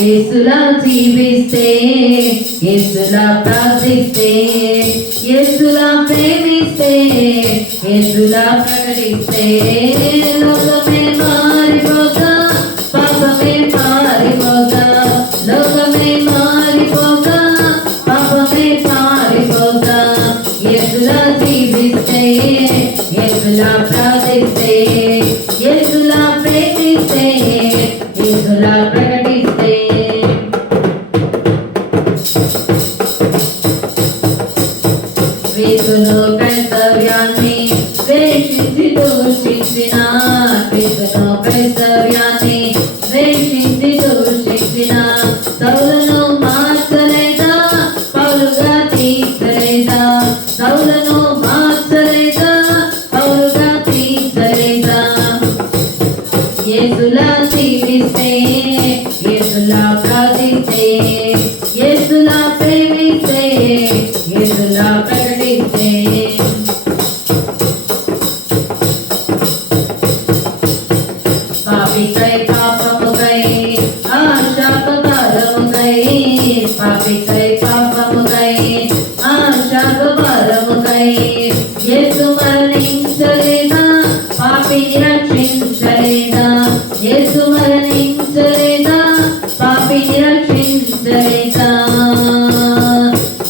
యేసులా జీవిస్తే, యేసులా ప్రార్థిస్తే, యేసులా ప్రేమిస్తే, యేసులా ప్రకటిస్తే లోకమే మారిపోగా, పాపమే మారిపోగా, లోకమే మారిపోగా, పాపమే మారిపోగా, యేసులా జీవిస్తే, యేసులా ప్రార్థిస్తే, యేసులా ప్రేమిస్తే, యేసులా ప్రకటిస్తే క్రీస్తును క్రైస్తవ్యాన్ని ద్వేషించి దూషించిన, క్రీస్తును క్రైస్తవ్యాన్ని ద్వేషించి దూషించిన సౌలును మార్చలేదా, పౌలుగా తీర్చలేదా, సౌలును మార్చలేదా, పౌలుగా తీర్చలేదా. యేసులా జీవిస్తే, యేసులా ప్రార్థిస్తే, యేసులా ప్రేమిస్తే, యేసులా ప్రకటిస్తే పాపికై పాపముకై ఆశాపకారముకై, పాపికై పాపముకై ఆశాపకారముకై యేసు మరణించలేదా, పాపిని రక్షించలేదా, యేసు మరణించలేదా, పాపిని రక్షించలేదా.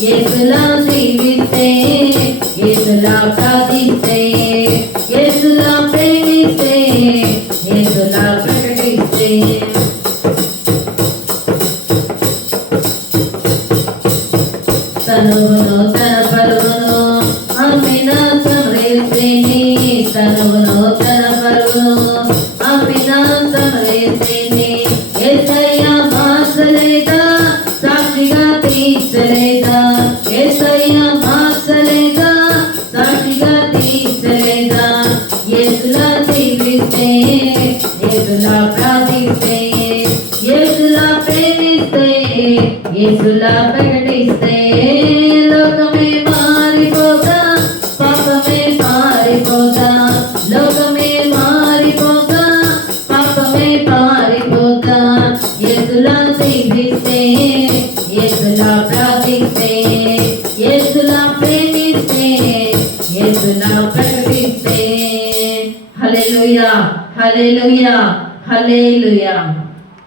యేసులా జీవిస్తే, యేసులా ప్రార్థిస్తే, యేసులా ప్రేమిస్తే, యేసులా ప్రకటిస్తే తనువును తన పరువును అమ్మిన సమరేసిని, తనువును తన పరువును అమ్మిన సమరేసిని యేసయ్య మార్చలేదా, సాక్షిగా తీర్చలేదా, యేసయ్య మార్చలేదా, సాక్షిగా తీర్చలేదా. యేసులా జీవిస్తే, యేసులా ప్రార్థిస్తే, యేసులా ప్రేమిస్తే, యేసులా ప్రకటిస్తే లోకమే మారిపోగా, పాపమే మారిపోగా, లోకమే మారిపోగా, పాపమే మారిపోగా, యేసులా జీవిస్తే, యేసులా ప్రార్థిస్తే, యేసులా ప్రేమిస్తే, యేసులా ప్రకటిస్తే. హల్లెలూయా, హల్లెలూయా, హల్లెలూయా.